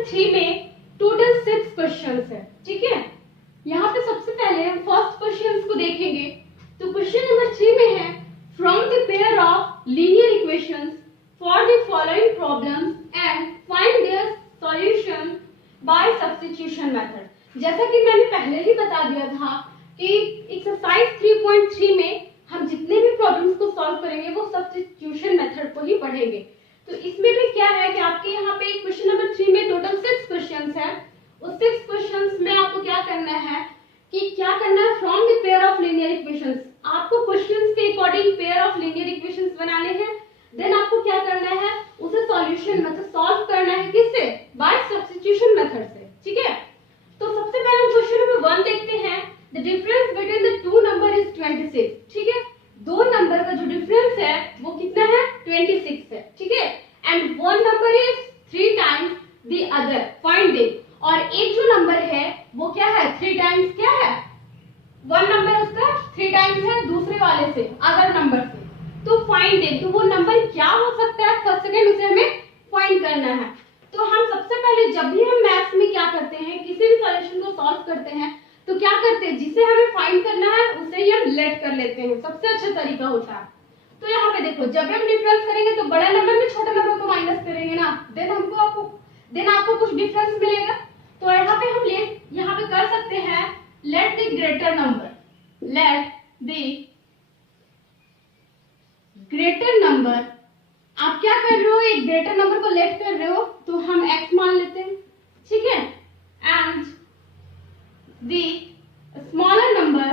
Number 3 में total 6 questions है, ठीक है। यहाँ पे सबसे पहले हम फर्स्ट क्वेश्चन को देखेंगे। तो क्वेश्चन नंबर 3 में है from the pair of linear equations for the following problems and find their solution bye substitution method. जैसा कि मैंने पहले ही बता दिया था कि एक्सरसाइज 3.3 में हम जितने भी प्रॉब्लम्स को सॉल्व करेंगे वो सब्स्टिट्यूशन मेथड को ही पढ़ेंगे। तो इसमें भी क्या है कि आपके यहाँ पे क्वेश्चन नंबर 3 में टोटल 6 क्वेश्चंस है। उस 6 क्वेश्चंस में आपको क्या करना है from the pair of linear equations. आपको क्वेश्चंस के according pair of linear equations बनाने हैं। देन आपको क्या करना है, उसे सॉल्यूशन मतलब सॉल्व करना है किससे, बाय सब्स्टिट्यूशन मेथड से, ठीक है। तो सबसे पहले हम क्वेश्चन नंबर 1 देखते हैं। The difference between the two number is 26, ठीक है। दो नंबर का जो डिफरेंस है वो कितना है, 26 है, ठीक है। And one number is 3 times the other, find it. और एक जो नंबर है वो क्या है, 3 टाइम्स क्या है, वन नंबर उसका 3 टाइम्स है दूसरे वाले से, अदर नंबर से। तो फाइंड इट, तो वो नंबर क्या हो सकता है फर्स्ट सेकंड, उसे हमें फाइंड करना है। तो हम सबसे पहले जब भी हम मैथ्स में क्या करते हैं, किसी भी सॉल्यूशन को सॉल्व करते हैं तो क्या करते हैं, जिसे हमें फाइंड करना है उसे ही हम लेट कर लेते हैं, सबसे अच्छा तरीका होता है। तो यहाँ पे देखो, जब हम डिफरेंस करेंगे तो बड़ा नंबर में छोटा नंबर को माइनस करेंगे ना, देन आपको कुछ डिफरेंस मिलेगा। तो यहाँ पे हम यहाँ पे कर सकते हैं लेट द ग्रेटर नंबर। आप क्या कर रहे हो, एक ग्रेटर नंबर को लेट कर रहे हो, तो हम x मान लेते हैं, ठीक है। एंड द स्मॉलर नंबर,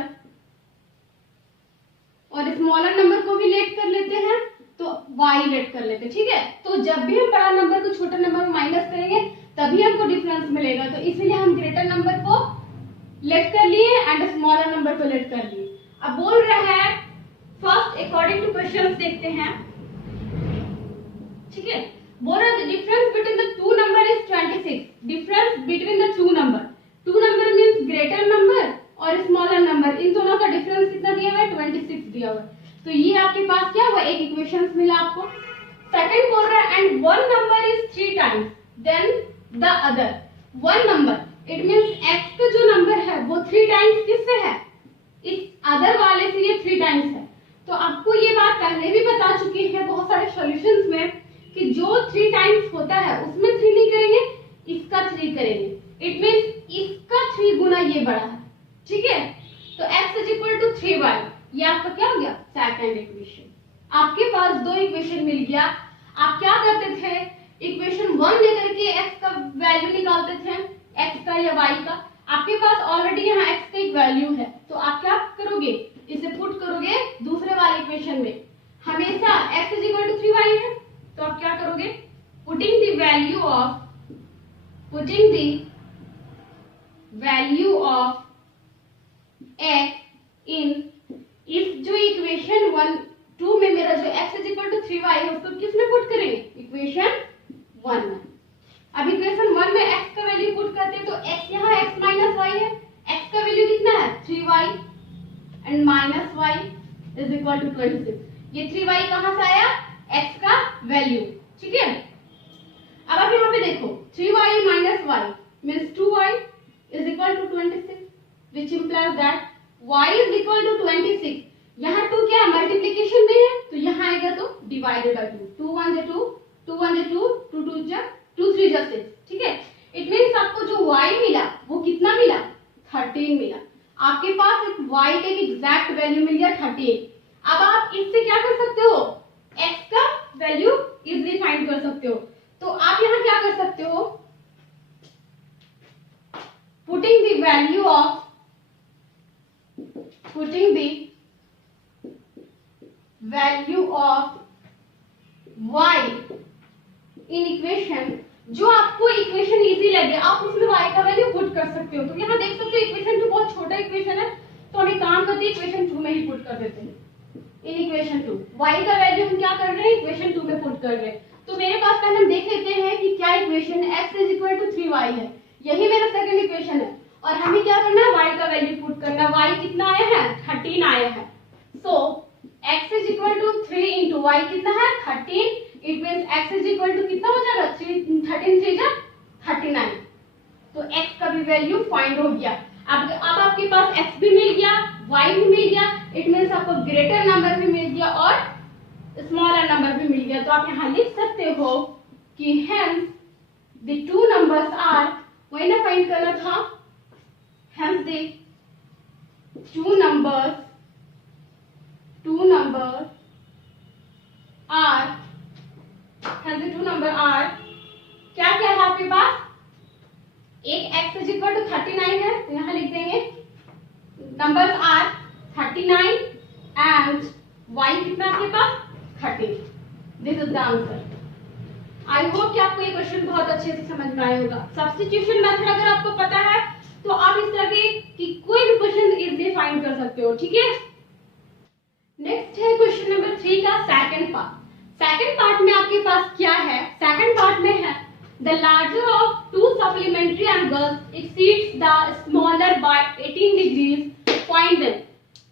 और स्मॉलर नंबर को भी लेट कर लेते हैं तो y लेट कर लेते हैं, ठीक है। तो जब भी हम बड़ा नंबर को छोटा नंबर में माइनस करेंगे तभी हमको डिफरेंस मिलेगा। तो इसलिए हम ग्रेटर नंबर को लेट कर लिए एंड स्मॉलर नंबर को लेट कर लिए। अब बोल रहा है फर्स्ट अकॉर्डिंग टू क्वेश्चंस देखते हैं, ठीक है। बोल रहा है difference between the two number is 26। Difference between the two number means greater number और स्मॉलर नंबर, इन दोनों का डिफरेंस कितना दिया हुआ है, 26 दिया हुआ है। तो ये आपके पास क्या हुआ, एक इक्वेशंस मिला आपको। सेकंड बोल रहा है and one number is 3 times than the other. One number it means x का जो नंबर है वो 3 टाइम्स किससे है, इस अदर वाले से ये 3 टाइम्स है। तो आपको ये बात पहले भी बता चुकी है बहुत सारे सॉल्यूशंस में कि जो 3 टाइम्स होता है उसमें 3 नहीं करेंगे, इसका 3 करेंगे। इट मींस इसका 3 गुना ये बड़ा है, ठीक है। तो x is equal to 3y, ये आपका क्या हो गया, सेकंड इक्वेशन। आपके पास दो इक्वेशन मिल गया। आप क्या करते थे, इक्वेशन 1 लेकर के x का वैल्यू निकालते थे, x का या y का। आपके पास ऑलरेडी यहाँ x का एक वैल्यू है, तो आप क्या करोगे, इसे पुट करोगे दूसरे वाले इक्वेशन में। हमेशा x is equal to 3y है, तो आप क्या करोगे, putting the value of x इन इस जो इक्वेशन 2 में मेरा जो x is equal to 3y है उसको किस में पुट करेंगे, इक्वेशन 1 में। अब इक्वेशन 1 में x का वैल्यू पुट करते हैं तो x यहाँ x माइनस y है, x का वैल्यू कितना है 3y and minus y is equal to 26। ये 3y कहाँ से आया, x का वैल्यू, ठीक है। अब आप यहाँ पे देखो 3y minus y means 2y is equal to 26 which implies that y is equal to 26। यहाँ 2 क्या है, मल्टीप्लिकेशन में है, तो यहाँ आएगा तो डिवाइडेड बाय 2, 2 1 जा 2, 2 1 जा 2, 2 2 जा 2 3 जा 6, ठीक है। इट मींस आपको जो y मिला वो कितना मिला, 13 मिला। आपके पास एक y का एक एग्जैक्ट वैल्यू मिल गया 13। अब आप इससे क्या कर सकते हो, x का वैल्यू इजीली फाइंड कर सकते हो। तो आप यहाँ क्या कर सकते हो, putting the value of y in equation, जो आपको इक्वेशन इजी लगे आप उसमें y का वैल्यू पुट कर सकते हो। तो यहाँ देख सकते हो इक्वेशन 2 बहुत छोटा इक्वेशन है, तो हम एक काम करते हैं इक्वेशन 2 में ही पुट कर देते हैं। इन इक्वेशन 2 y का वैल्यू हम क्या कर रहे हैं, इक्वेशन 2 में पुट कर रहे हैं। तो मेरे पास पहले हम देख लेते हैं कि क्या equation x is equal to 3y है, यही मेरा सेकंड इक्वेशन है। और हमें क्या करना है, y का वैल्यू पुट करना है। y कितना आया है, 13 आया है। So x is equal to 3 into y कितना है 13। It means x is equal to कितना हो जाएगा, 13 3 जा 39। भी वैल्यू फाइंड हो गया। अब आपके पास x भी मिल गया, y भी मिल गया, इट मीन्स आपको ग्रेटर नंबर भी मिल गया और स्मॉलर नंबर भी मिल गया। तो आप यहाँ लिख सकते हो कि hence the two numbers are, वही ना फाइंड करना था, hence the two numbers are, hence the two number are, क्या क्या है आपके पास, एक x इज इक्वल टू 39 है तो यहाँ लिख देंगे नंबर्स आर 39 एंड y कितना आपके पास 30। This is the answer. I hope कि आपको ये क्वेश्चन बहुत अच्छे से समझ में आया होगा। सब्स्टिट्यूशन मेथड अगर आपको पता है तो आप इस तरह की कोई भी क्वेश्चन इजीली फाइंड कर सकते हो, ठीक है। नेक्स्ट है क्वेश्चन नंबर 3 का सेकंड पार्ट। सेकंड पार्ट में आपके पास क्या है, सेकंड पार्ट में है the larger of two supplementary angles exceeds the smaller by 18 degrees, find them।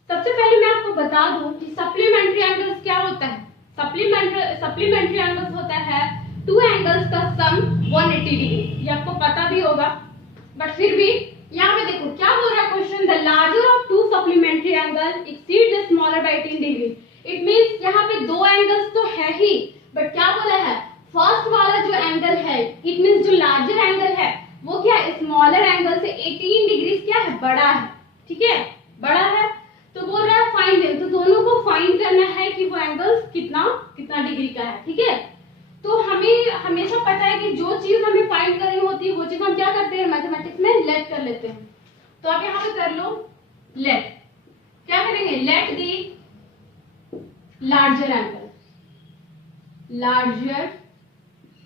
सबसे पहले मैं आपको बता दूं कि सप्लीमेंट्री एंगल्स क्या होता है। सप्लीमेंट्री एंगल्स होता है टू एंगल्स का सम 180 डिग्री, ये आपको पता भी होगा, बट फिर भी यहाँ पे देखो क्या बोल रहा है question, the larger of to supplementary angle exceed the smaller by 18 degree. It means यहाँ पे दो एंगल्स तो है ही, बट क्या बोला है, फर्स्ट वाला जो एंगल है, इट मींस जो लार्जर एंगल है वो क्या है, स्मॉलर एंगल से 18 डिग्री क्या है, बड़ा है, ठीक है, बड़ा है। तो बोल रहा है फाइंड देम, तो दोनों को फाइंड करना है कि वो एंगल्स कितना कितना डिग्री का है, ठीक है। तो हमें हमेशा पता है कि जो चीज हमें फाइंड करनी होती है वो चीज हम क्या करते हैं, मैथमेटिक्स में लेट कर लेते हैं। तो आप यहाँ पे कर लो लेट, क्या करेंगे, let the larger angle, larger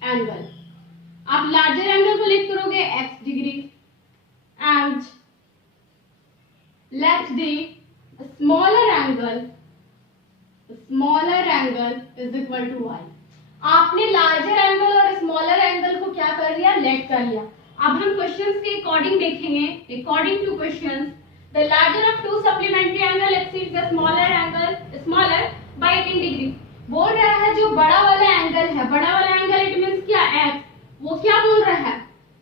angle, आप लार्जर एंगल को लेट करोगे x degree and let the smaller angle is equal to y। आपने लार्जर एंगल और स्मॉलर एंगल को क्या कर लिया, लेट कर लिया। अब हम क्वेश्चंस के अकॉर्डिंग देखेंगे, according two questions the larger of to supplementary angle exceeds the smaller by 18 degree. बोल रहा है जो बड़ा वाला एंगल है, बड़ा वाला एंगल इट मींस क्या, x, वो क्या बोल रहा है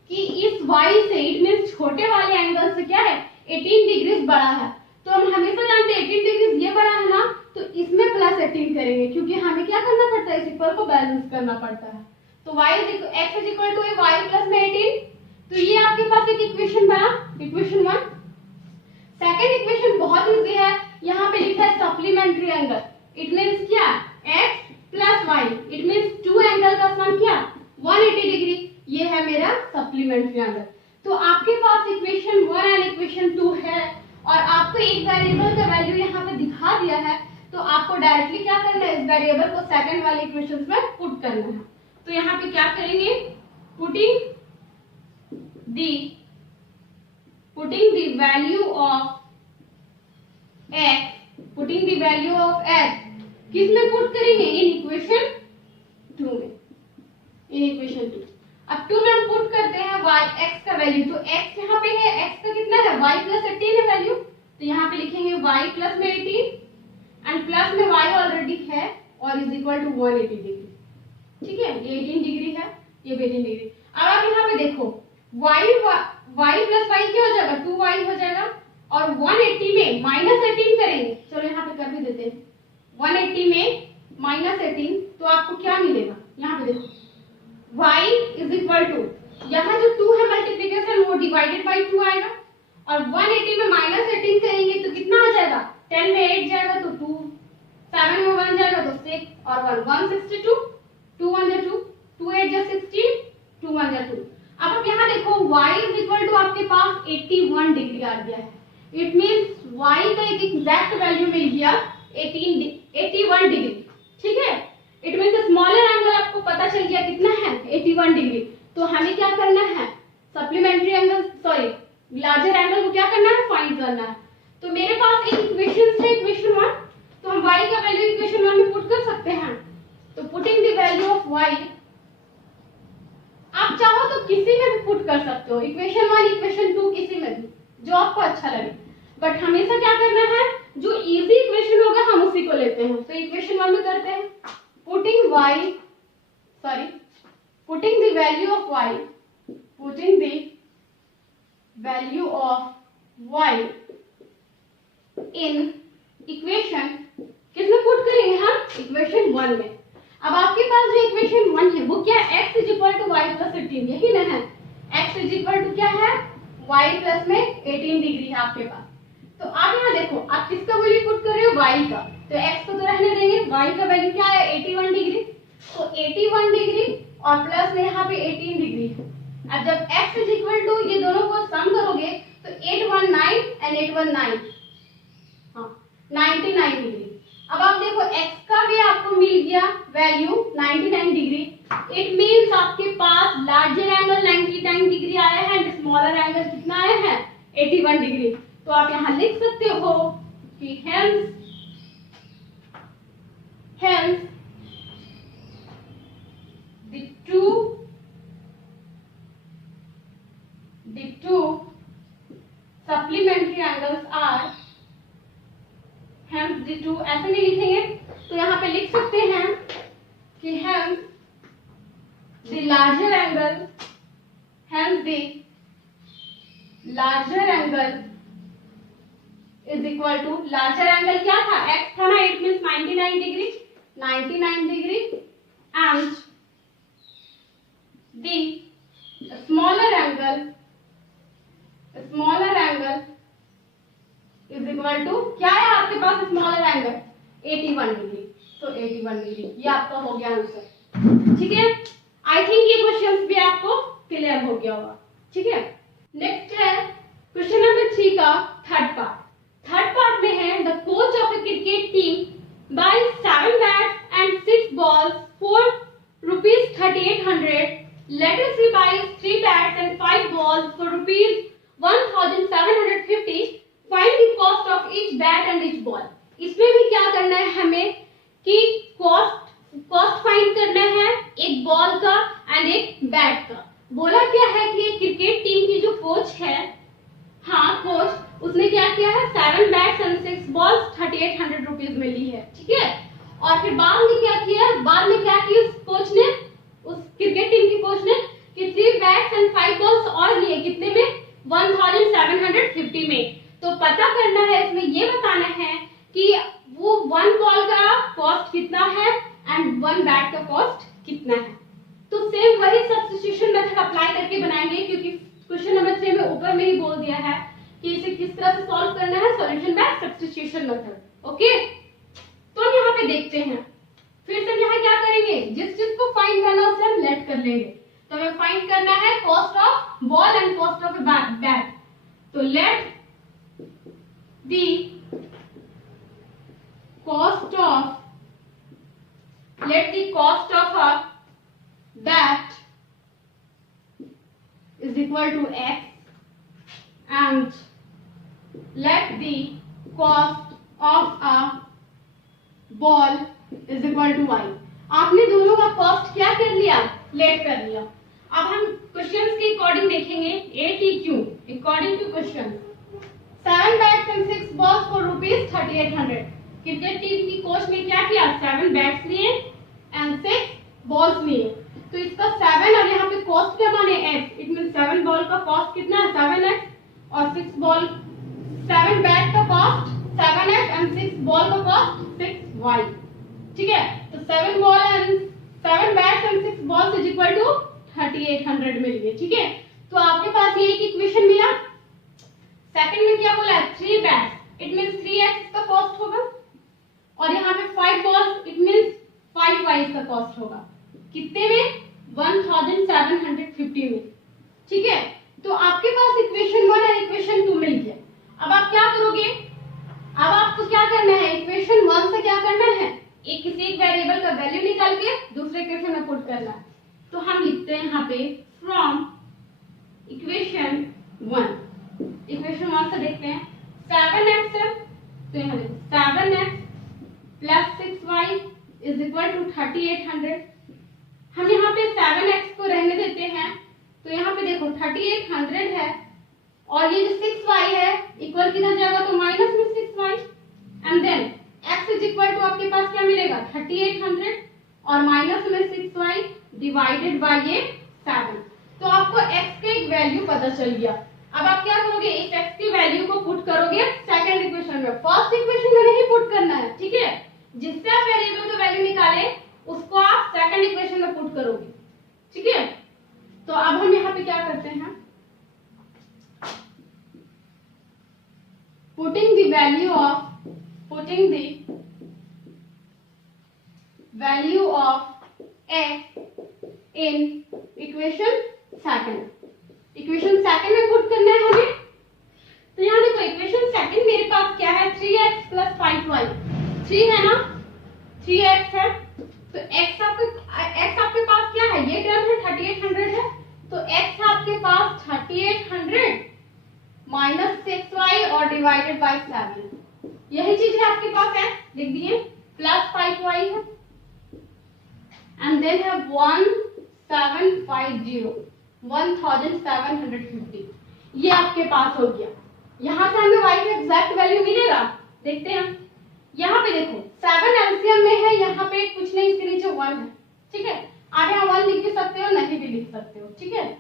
कि इस y से, इट मींस छोटे वाले एंगल से क्या है, 18 डिग्री बड़ा है। तो हम हमेशा जानते हैं 18 डिग्री ये बड़ा है ना, तो इसमें प्लस 18 करेंगे क्योंकि हमें क्या करना पड़ता है, इस इक्वल को बैलेंस करना पड़ता है। तो x is equal to y plus में 18। तो ये आपके पास एक इक्वेशन बना, इक्वेशन 1। सेकंड इक्वेशन बहुत इजी है, यहाँ पे लिखा है सप्लीमेंट्री एंगल, इट मींस क्या, x plus y, it means two angle का सम क्या, 180 डिग्री, ये है मेरा सप्लीमेंट्री एंगल। तो आपके पास इक्वेशन 1 एंड इक्वेशन 2 है और आपको एक वेरिएबल का वैल्यू यहाँ पे दिखा दिया है, तो आपको डायरेक्टली क्या करना है, इस वेरिएबल को सेकंड वाले इक्वेशंस में पुट करना है। तो यहाँ पे क्या करेंगे, putting the value of x किस में पुट करेंगे, इन इक्वेशन 2 में, इन इक्वेशन 2। अब 2 में पुट करते हैं x का वैल्यू, तो x यहाँ पे है, x का कितना है, y प्लस 18 है वैल्यू, तो यहाँ पे लिखेंगे y प्लस में 18 एंड प्लस में y ऑलरेडी है और इज इक्वल टू 180 डिग्री, ठीक है, ये 18 डिग्री है, ये भी 18 डिग्री। अब आप यहाँ पे देखो y प्लस y क्या हो जाएगा, 2y हो जाएगा और 180 में माइनस 18 करेंगे, चलो यहाँ पे कर भी देते हैं, 180 में माइनस 18 तो आपको क्या मिलेगा, यहाँ पे देखो y इज इक्वल टू, यहाँ जो 2 है मल्टीप्लीकेशन वो डिवाइडेड बाई 2 आएगा और 180 में माइनस 18 करेंगे तो कितना आ जाएगा, 10 में 8 जाएगा तो 2, 7 में 1 जाएगा तो 6 और 162, 2 1 जा 2, 2 8 जा 16, 2 1 जा 2। अब आप यहाँ देखो y इज इक्वल टू आपके पास 81 डिग्री आ गया है, इट मींस y का एक एग्जैक्ट वैल्यू मिल गया 81 डिग्री, ठीक है। इट मींस स्मॉलर एंगल आपको पता चल गया कितना है, 81 डिग्री। तो हमें क्या करना है, supplementary angle, sorry larger angle को क्या करना है, फाइंड करना है। तो मेरे पास एक इक्वेशन है, इक्वेशन 1, तो हम y का वैल्यू इक्वेशन 1 में पुट कर सकते हैं। तो putting the value of y, आप चाहो तो किसी में भी पुट कर सकते हो, इक्वेशन 1 इक्वेशन 2 किसी में भी, जो आपको अच्छा लगे, बट हमेशा क्या करना है, जो इजी इक्वेशन होगा हम उसी को लेते हैं। तो इक्वेशन 1 में करते हैं, putting the value of y, putting the value of y in equation किसमें पुट करेंगे हम? इक्वेशन 1 में। अब आपके पास जो इक्वेशन 1 है वो क्या है? x is equal to y plus 18, यही ना है? x इज इक्वल टू क्या है? y प्लस में 18 डिग्री है आपके पास। तो आप यहाँ देखो, आप किसका वैल्यू पुट कर रहे हो? y का। तो x को तो रहने देंगे, y का वैल्यू क्या है? 81 डिग्री। तो 81 डिग्री और प्लस में यहाँ पे 18 डिग्री है। अब जब x इज इक्वल टू ये दोनों को सम करोगे तो 819 एंड 819, हाँ 99 डिग्री। अब आप देखो x का भी आपको मिल गया वैल्यू 99 डिग्री। इट मींस आपके पास लार्जर एंगल 99 डिग्री आया है एंड स्मॉलर एंगल कितना आया है? 81 डिग्री। तो आप यहाँ लिख सकते हो कि hence the two supplementary angles are, hence the two, ऐसे नहीं लिखेंगे तो यहाँ पे लिख सकते हैं कि hence the larger angle is equal to, larger angle क्या था? x था ना, it means 99 degree and the smaller angle is equal to, क्या है आपके पास स्मॉलर एंगल? 81 डिग्री। तो 81 डिग्री ये आपका हो गया आंसर। ठीक है, आई थिंक ये क्वेश्चंस भी आपको क्लियर हो गया होगा। ठीक है, नेक्स्ट है क्वेश्चन नंबर 3 का थर्ड पार्ट में है the coach of a cricket team by 7 bats and 6 balls for ₹3800, let us see buys 3 bats and 5 balls for ₹1750, find the cost of each bat and each ball। इसमें भी क्या करना है हमें कि कॉस्ट फाइंड करना है एक बॉल का एंड एक बैट का। बोला क्या है कि ये क्रिकेट टीम की जो कोच है, हाँ कोच, उसने क्या किया है? 7 बैट्स एंड 6 बॉल्स 3800 रुपीज में ली है। ठीक है, और फिर बाद में क्या किया उस कोच ने, उस क्रिकेट टीम की कोच ने कि 3 बैट्स एंड 5 बॉल्स और लिए, कितने में? 1750 में। तो पता करना है, इसमें ये बताना है कि वो 1 बॉल का कॉस्ट कितना है एंड 1 बैट का कॉस्ट कितना है। तो सेम वही सब्स्टिट्यूशन मेथड अप्लाई करके बनाएंगे, क्योंकि क्वेश्चन नंबर 3 में ऊपर में ही बोल दिया है कि इसे किस तरह से सॉल्व करना है, solution bye substitution method. Okay, तो हम यहाँ पे देखते हैं। फिर से यहाँ क्या करेंगे? जिस चीज को फाइंड करना उसे हम लेट कर लेंगे। तो हमें फाइंड करना है cost of ball and cost of bat. तो late the cost of a bat is equal to x and let the cost of a ball is equal to y। आपने दोनों का कॉस्ट क्या कर लिया? लेट कर लिया। अब हम क्वेश्चंस के अकॉर्डिंग देखेंगे ATQ according to question. 7 bats and 6 balls for ₹3800। Cricket team की कोच ने क्या किया? 7 बैट्स लिए एंड 6 बॉल्स लिए। तो इसका 7 और यहाँ पे कॉस्ट क्या माने? x। इट मींस 7 बॉल का कॉस्ट कितना है? 7x और 7 बैट का कॉस्ट 7x एंड 6 बॉल का कॉस्ट 6y। ठीक है, तो 7 bats and 6 balls is equal to 3800 मिल गए। ठीक है, तो आपके पास ये एक इक्वेशन मिला। सेकंड में क्या बोला है? 3 बैट्स, इट मींस 3x का कॉस्ट होगा, और यहाँ पे 5 बॉल्स, इट मींस 5y का कॉस्ट होगा। कितने में? 1750 में। ठीक है, तो आपके पास इक्वेशन 1 और इक्वेशन 2 मिल गया। अब आप क्या करोगे? अब आपको क्या करना है? इक्वेशन 1 से क्या करना है? किसी एक वेरिएबल का वैल्यू निकाल के दूसरे इक्वेशन में पुट करना है। तो हम लिखते हैं यहाँ पे फ्रॉम इक्वेशन 1 से देखते हैं 7x है, तो यहाँ 7x plus 6y is equal to 3800। हम यहाँ पे 7x को रहने देते हैं, तो यहाँ पे देखो 3800 है और ये जो 6y है इक्वल किधर जाएगा? तो माइनस में 6y and then x is equal to आपके पास क्या मिलेगा? 3800 और माइनस में 6y डिवाइडेड बाय ये 7। तो आपको x का एक वैल्यू पता चल गया। अब आप क्या करोगे, इस x की वैल्यू को पुट करोगे सेकंड इक्वेशन में, फर्स्ट इक्वेशन में नहीं पुट करना है, ठीक है। जिससे आप वेरिएबल का वैल्यू निकाले उसको आप सेकंड इक्वेशन में पुट करोगे, ठीक है। तो अब हम यहाँ पे क्या करते हैं, putting the value of x in equation second में पुट करना है हमें। तो यहाँ देखो इक्वेशन सेकंड मेरे पास क्या है, 3x + 5y, 3 है ना, 3x है, तो x आपके पास क्या है, ये टर्म है 3800 है, तो x आपके पास 3800 माइनस 6y और डिवाइडेड बाय 7, यही चीज है आपके पास है, लिख दिए, प्लस 5y है, एंड देन है 1750, ये आपके पास हो गया। यहाँ से हमें y का एग्जैक्ट वैल्यू मिलेगा, देखते हैं। यहाँ पे देखो 7 एलसीएम में है, यहाँ पे कुछ नहीं, इसके नीचे 1 है, ठीक है। आप यहाँ 1 लिख भी सकते हो, नहीं भी लिख सकते हो, ठीक है।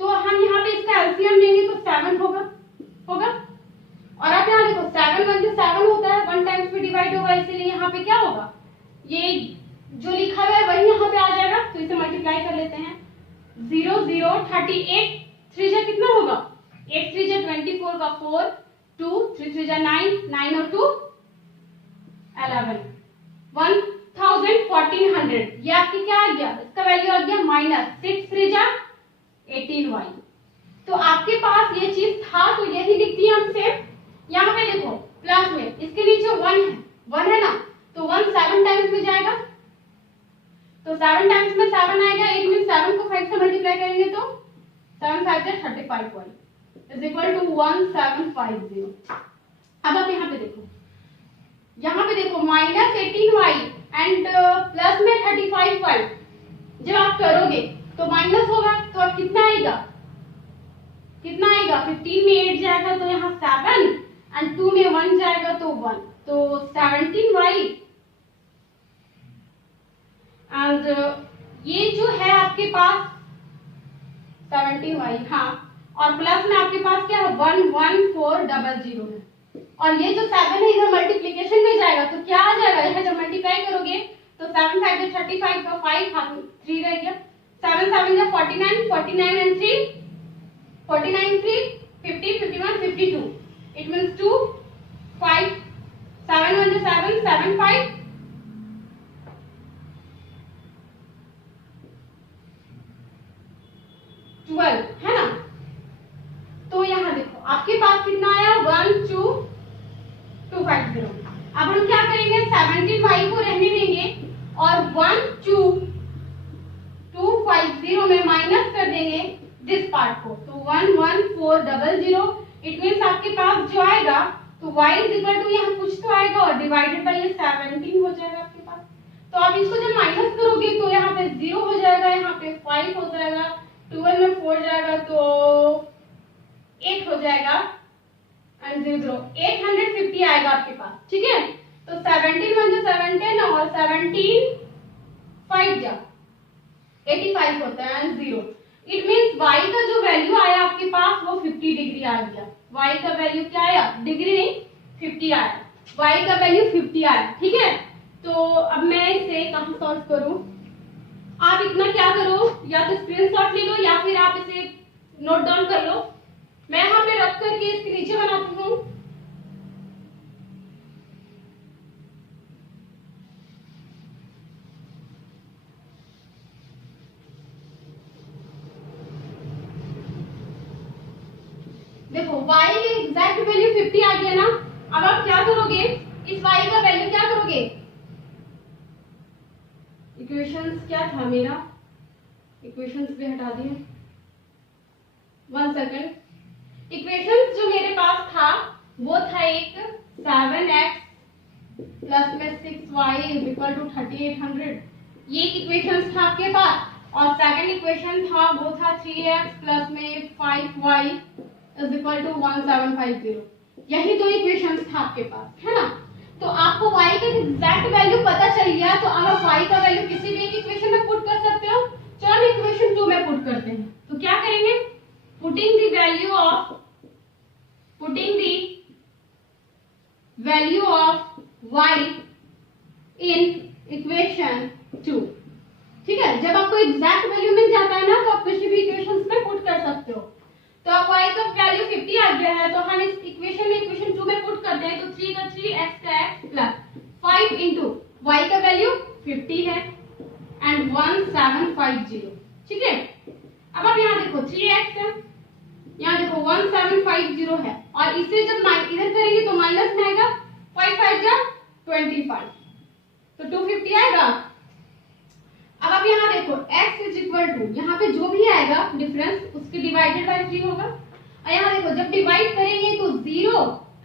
तो हम यहाँ पे इसका एलसीएम लेंगे तो 7 होगा। और आप यहाँ देखो 7 1 से 7 होता है, 1 टाइम्स में डिवाइड होगा, इसीलिए यहाँ पे क्या होगा, ये जो लिखा हुआ है वही यहाँ पे आ जाएगा, तो इसे मल्टीप्लाई कर लेते हैं। 0 0 38, 3 जा कितना होगा, 8 3 जा 24 का 4, 2 3 3 जा 9, 9 और 2 11, 1400, ये आपकी क्या आ गया, इसका वैल्यू आ गया माइनस 6 3 जा 18y। तो आपके पास ये चीज था, तो यही लिख दिया हमसे। यहाँ पे देखो प्लस में इसके नीचे 1 है ना, तो 1 7 टाइम्स में जाएगा, तो 7 टाइम्स में 7 आएगा, इट मीन 7 को 5 से मल्टीप्लाई करेंगे तो 7 5 जा 35y इज इक्वल टू 1750। अब आप यहाँ पे देखो माइनस 18y एंड प्लस में 35y, जब आप करोगे तो माइनस होगा, तो अब कितना आएगा 15 में 8 जाएगा तो यहाँ 7 एंड 2 में 1 जाएगा तो 1, तो 17y एंड ये जो है आपके पास 17y, हाँ, और प्लस में आपके पास क्या है 11400 है, और ये जो 7 है इधर मल्टीप्लिकेशन में जाएगा तो क्या आ जाएगा, यहाँ जब मल्टीप्लाई करोगे तो 7 5 जा 35 का 5 हाथ में 3 रह गया, 7 7 जा 49, 49 एंड 3 49 3 50 51 52, इट मींस 2 5 7 1 जा 7 7 5 12 है ना। तो यहाँ देखो आपके पास कितना आया 12250। अब हम क्या करेंगे 17y को रहने देंगे और 12250 में माइनस कर देंगे दिस पार्ट को, तो 11400, इट मींस आपके पास जो आएगा तो y इज इक्वल टू यहाँ कुछ तो आएगा और डिवाइडेड बाय ये 17 हो जाएगा आपके पास। तो आप इसको जब माइनस करोगे तो यहाँ पे 0 हो जाएगा, यहाँ पे 5 हो जाएगा, 12 में 4 जाएगा तो 8 हो जाएगा एंड 0 850 आएगा आपके पास, ठीक है। तो 17 1 जा 17 और 17 5 जा 85 होता है एंड 0, इट मींस y का जो वैल्यू आया आपके पास वो 50 डिग्री आ गया। y का वैल्यू क्या आया, डिग्री नहीं 50 आया, y का वैल्यू 50 आया, ठीक है। तो अब मैं इसे कहाँ सॉल्व करूं, आप इतना क्या करो, या तो स्क्रीनशॉट ले लो या फिर आप इसे नोट डाउन कर लो। मैं यहाँ पे रख करके इसके नीचे बनाती हूँ। देखो y की एग्जैक्ट वैल्यू 50 आ गया ना। अब आप क्या करोगे, इस y का वैल्यू क्या करोगे, इक्वेशंस क्या था मेरा, इक्वेशंस भी हटा दिए, 1 सेकंड। इक्वेशंस जो मेरे पास था वो था एक 7x प्लस में 6y इज इक्वल टू 3800, ये इक्वेशंस था आपके पास, और सेकंड इक्वेशन था वो था 3x प्लस में 5y इज इक्वल टू 1750, यही दो इक्वेशंस था आपके पास, है ना। तो आपको y का एग्जैक्ट वैल्यू पता चल गया, तो अब आप y का वैल्यू किसी भी एक इक्वेशन में पुट कर सकते हो। चलो इक्वेशन 2 में पुट करते हैं, तो क्या करेंगे, putting the value of y in equation 2। ठीक है, जब आपको एग्जैक्ट वैल्यू मिल जाता है ना तो आप किसी भी इक्वेशंस में पुट कर सकते हो। तो अब y का वैल्यू 50 आ गया है तो हम इस इक्वेशन में इक्वेशन 2 में पुट करते हैं। तो 3 का 3 x का x प्लस 5 इंटू y का वैल्यू 50 है एंड 1750। ठीक है, अब आप यहाँ देखो 3x है, यहाँ देखो 1750 है और इसे जब इधर करेंगे तो माइनस में आएगा 5 5 जा 25 तो 250 आएगा। अब आप यहाँ देखो x इज इक्वल टू यहाँ पे जो भी आएगा डिफरेंस उसके डिवाइडेड बाय 3 होगा और यहाँ देखो जब डिवाइड करेंगे तो 0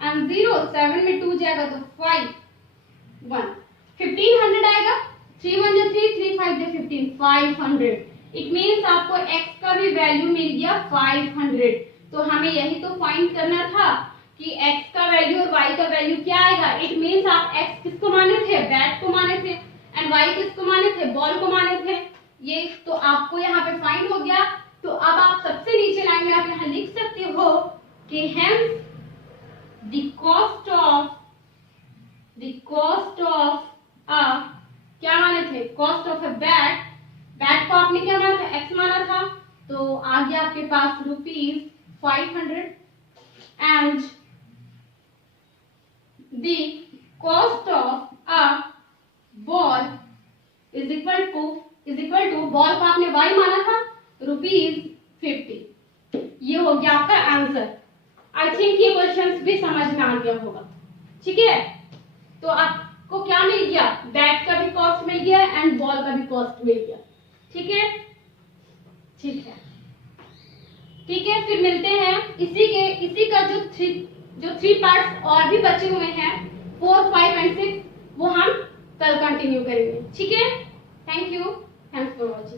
एंड 0 7 में 2 जाएगा तो 5 1 1500 आएगा। 3 1 जो 3 3 5 जो 15 500। इट मींस आपको x का भी वैल्यू मिल गया 500। तो हमें यही तो फाइंड करना था कि x का वैल्यू और y का वैल्यू क्या आएगा। इट मींस आप x किसको माने थे, बैट को माने थे एंड y किसको माने थे, बॉल को माने थे। ये तो आपको यहाँ पे फाइंड हो गया। तो अब आप सबसे नीचे लाइन में आप यहाँ लिख सकते हो कि हेंस द कॉस्ट ऑफ अ क्या माने थे, cost of a bat. Bat को आपने क्या माना था, x माना था तो आ गया आपके पास ₹500 and the cost of a ball is equal to ball को आपने y माना था ₹50। ये हो गया आपका आंसर। आई थिंक ये क्वेश्चंस भी समझ में आ गया होगा। ठीक है, तो आपको क्या मिल गया, बैट का भी कॉस्ट मिल गया एंड बॉल का भी कॉस्ट मिल गया। ठीक है, ठीक है, ठीक है, फिर मिलते हैं। इसी का जो 3 पार्ट्स और भी बचे हुए हैं 4 5 एंड 6 वो हम कल कंटिन्यू करेंगे। ठीक है, thank you, thanks for watching.